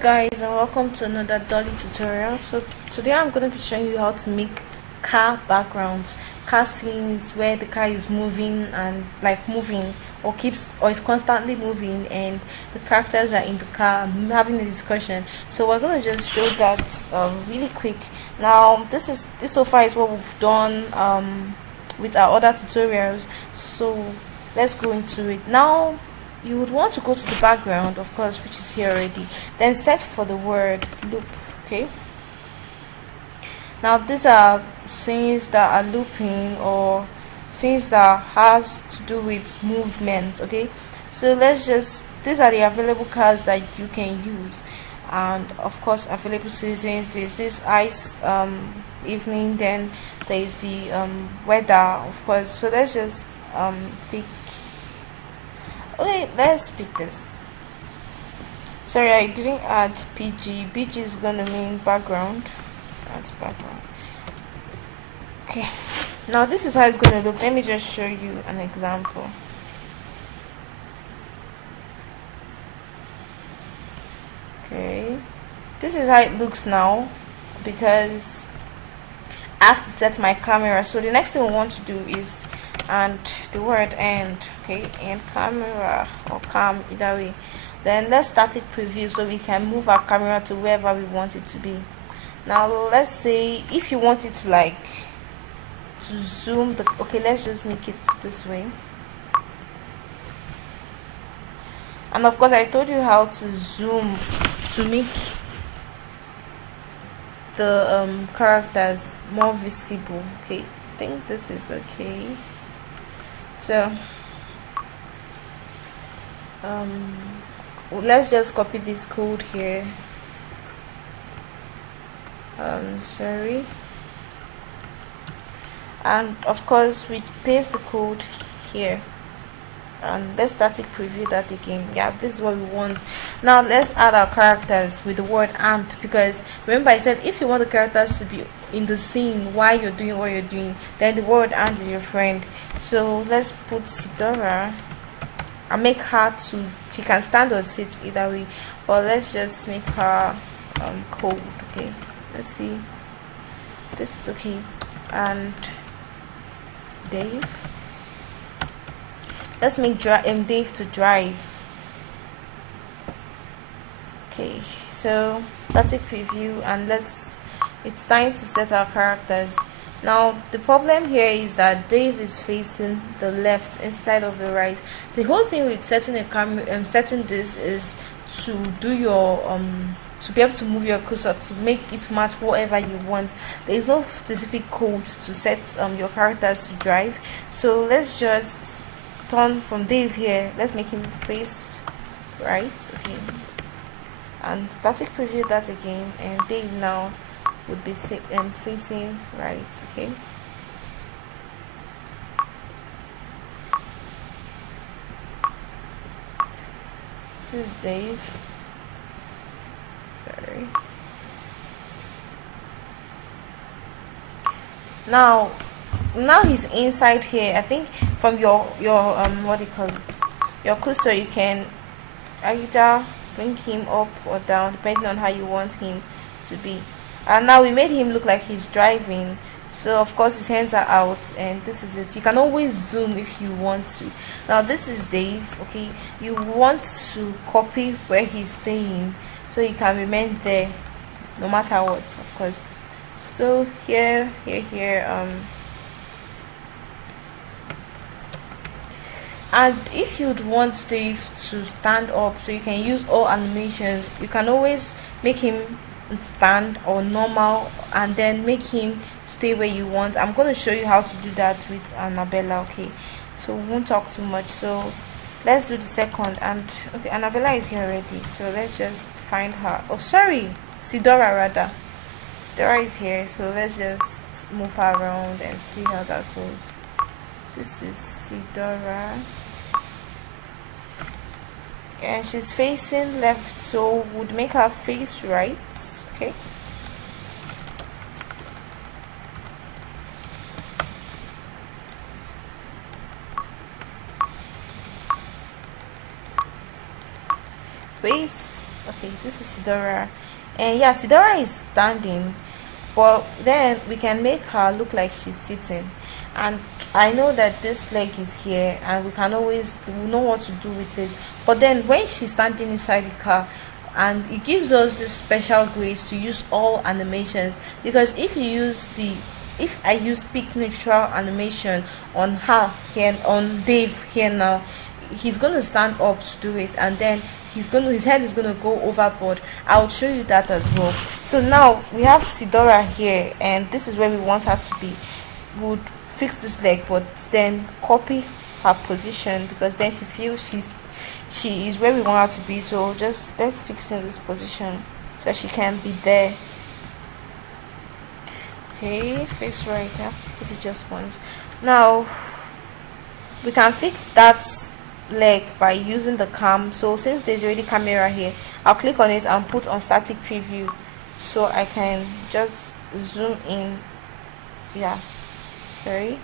guys, and welcome to another Dolly tutorial. So today I'm going to be showing you how to make car backgrounds, car scenes where the car is moving and moving or is constantly moving, and the characters are in the car having a discussion. So we're going to just show that really quick. Now this so far is what we've done with our other tutorials. So let's go into it now. You would want to go to the background, of course, which is here already, then search for the word loop. Okay, now these are scenes that are looping or scenes that has to do with movement. Okay, so these are the available cars that you can use, and of course available seasons. There's this ice evening, then there's the weather, of course. So let's just pick. Okay, let's pick this. Sorry, I didn't add PG. PG is gonna mean background. That's background. Okay, now this is how it's gonna look. Let me just show you an example. Okay, this is how it looks now, because I have to set my camera. So the next thing we want to do is, and the word end, okay, and camera or cam, either way. Then let's static preview so we can move our camera to wherever we want it to be. Now let's say if you want it to zoom okay, let's just make it this way. And of course I told you how to zoom to make the characters more visible. Okay, I think this is okay. So let's just copy this code here. Sorry, and of course we paste the code here, and let's static preview that again. Yeah, this is what we want. Now let's add our characters with the word and, because remember I said if you want the characters to be in the scene while you're doing what you're doing, then the word and is your friend. So let's put Sidora and make her she can stand or sit either way, but let's just make her cold. Okay, let's see, this is okay. And Dave, let's make Dave to drive. Okay, so static preview, and it's time to set our characters. Now the problem here is that Dave is facing the left instead of the right. The whole thing with setting a camera setting this is to do your to be able to move your cursor to make it match whatever you want. There is no specific code to set your characters to drive. So let's just turn from Dave here, let's make him face right. Okay, and static preview that again, and Dave now would be facing right. Okay, this is Dave. Sorry. Now he's inside here. I think from your what do you call it, your cursor, you can either bring him up or down depending on how you want him to be. And now we made him look like he's driving, so of course his hands are out, and this is it. You can always zoom if you want to. Now this is Dave. Okay, you want to copy where he's staying so he can remain there no matter what, of course. So here and if you'd want Dave to stand up so you can use all animations, you can always make him stand or normal and then make him stay where you want. I'm going to show you how to do that with Annabella. Okay, so we won't talk too much, so let's do the second. And okay, Annabella is here already, so let's just find her. Oh sorry, Sidora rather. Sidora is here, so let's just move her around and see how that goes. This is Sidora, and she's facing left, so would make her face right. Okay, face Okay, this is Sidora, and yeah, Sidora is standing, but then we can make her look like she's sitting. And I know that this leg is here, and we know what to do with it. But then when she's standing inside the car, and it gives us this special grace to use all animations, because if I use peak neutral animation on her here, on Dave here now, he's gonna stand up to do it, and then his head is gonna go overboard. I'll show you that as well. So now we have Sidora here, and this is where we want her to be. Would fix this leg, but then copy her position, because then she feels she is where we want her to be. So just let's fix in this position so she can be there. Okay, face right. I have to put it just once. Now we can fix that leg by using the cam. So since there's already camera here, I'll click on it and put on static preview, so I can just zoom in. Yeah, sorry,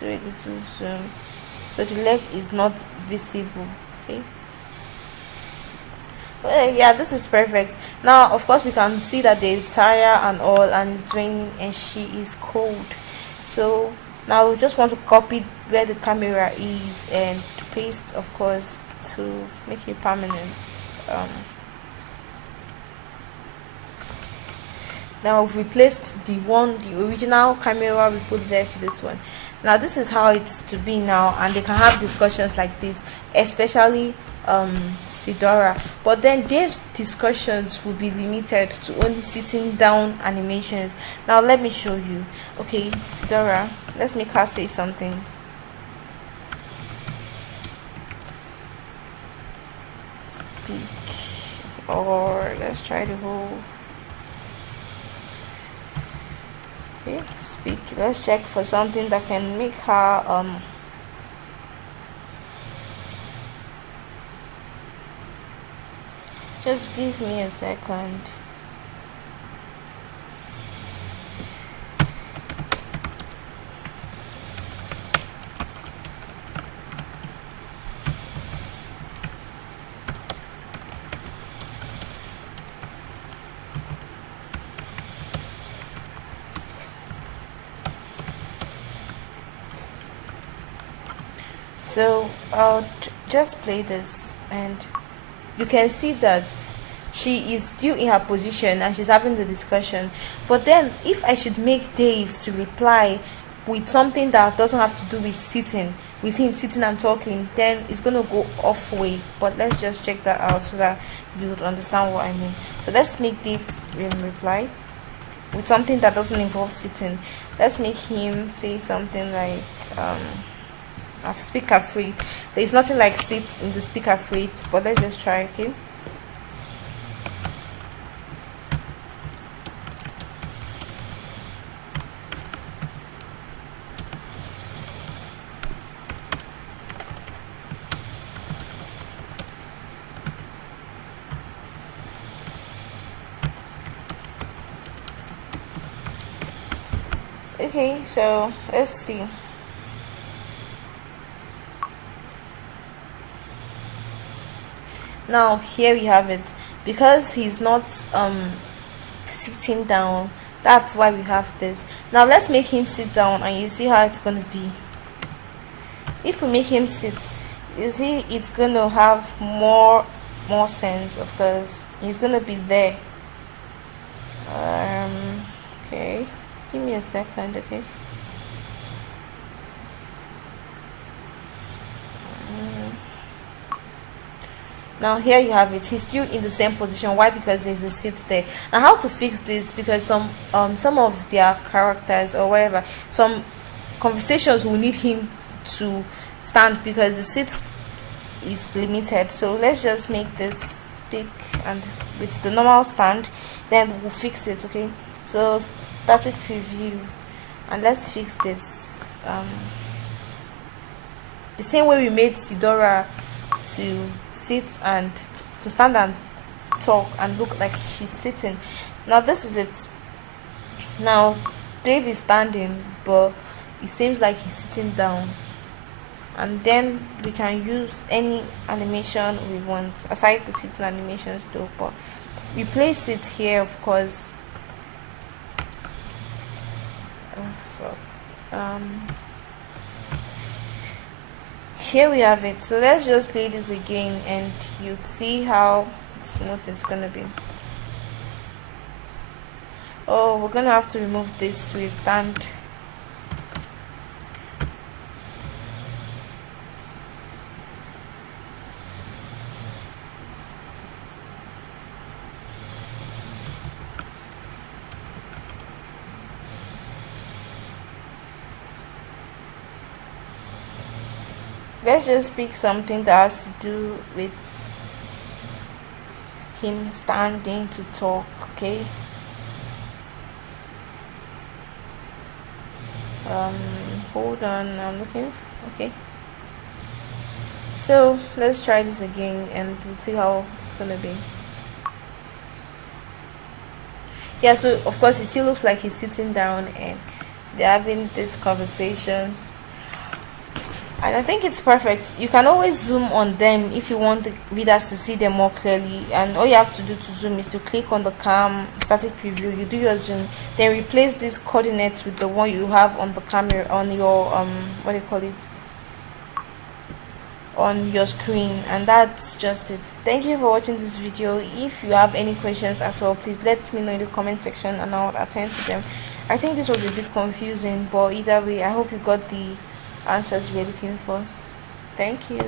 do a little zoom so the leg is not visible. Okay, well, yeah, this is perfect. Now of course we can see that there's tire and all, and it's raining and she is cold. So now we just want to copy where the camera is and to paste, of course, to make it permanent. Now we've replaced the original camera we put there to this one. Now this is how it's to be now, and they can have discussions like this, especially Sidora. But then Dave's discussions will be limited to only sitting down animations. Now let me show you. Okay, Sidora, let's make her say something. Speak, or let's try the whole. Okay, speak. Let's check for something that can make her just give me a second. So I'll just play this, and you can see that she is still in her position and she's having the discussion. But then if I should make Dave to reply with something that doesn't have to do with sitting, with him sitting and talking, then it's gonna go off way. But let's just check that out so that you would understand what I mean. So let's make Dave reply with something that doesn't involve sitting. Let's make him say something like speaker free. There is nothing like sit in the speaker free, but let's just try. Okay, okay, so let's see. Now here we have it. Because he's not sitting down, that's why we have this. Now let's make him sit down, and you see how it's going to be. If we make him sit, you see it's going to have more sense, of course. He's going to be there. Okay, give me a second. Okay, now here you have it. He's still in the same position. Why? Because there's a seat there. Now how to fix this? Because some of their characters or whatever, some conversations will need him to stand because the seat is limited. So let's just make this speak, and with the normal stand, then we'll fix it. Okay, so static preview, and let's fix this the same way we made Sidora to sit and to stand and talk and look like she's sitting. Now this is it. Now Dave is standing, but it seems like he's sitting down. and then we can use any animation we want aside the sitting animations though, but we place it here, of course. Here we have it. So let's just play this again and you'd see how smooth it's gonna be. Oh, we're gonna have to remove this to a stand. Let's just pick something that has to do with him standing to talk, okay? Hold on, I'm looking. Okay. So let's try this again and we'll see how it's gonna be. Yeah, so of course it still looks like he's sitting down and they're having this conversation. And I think it's perfect. You can always zoom on them if you want the readers to see them more clearly, and all you have to do to zoom is to click on the cam static preview, you do your zoom, then replace these coordinates with the one you have on the camera, on your what do you call it, on your screen. And that's just it. Thank you for watching this video. If you have any questions at all, please let me know in the comment section and I'll attend to them. I think this was a bit confusing, but either way I hope you got the answers you're looking for. Thank you.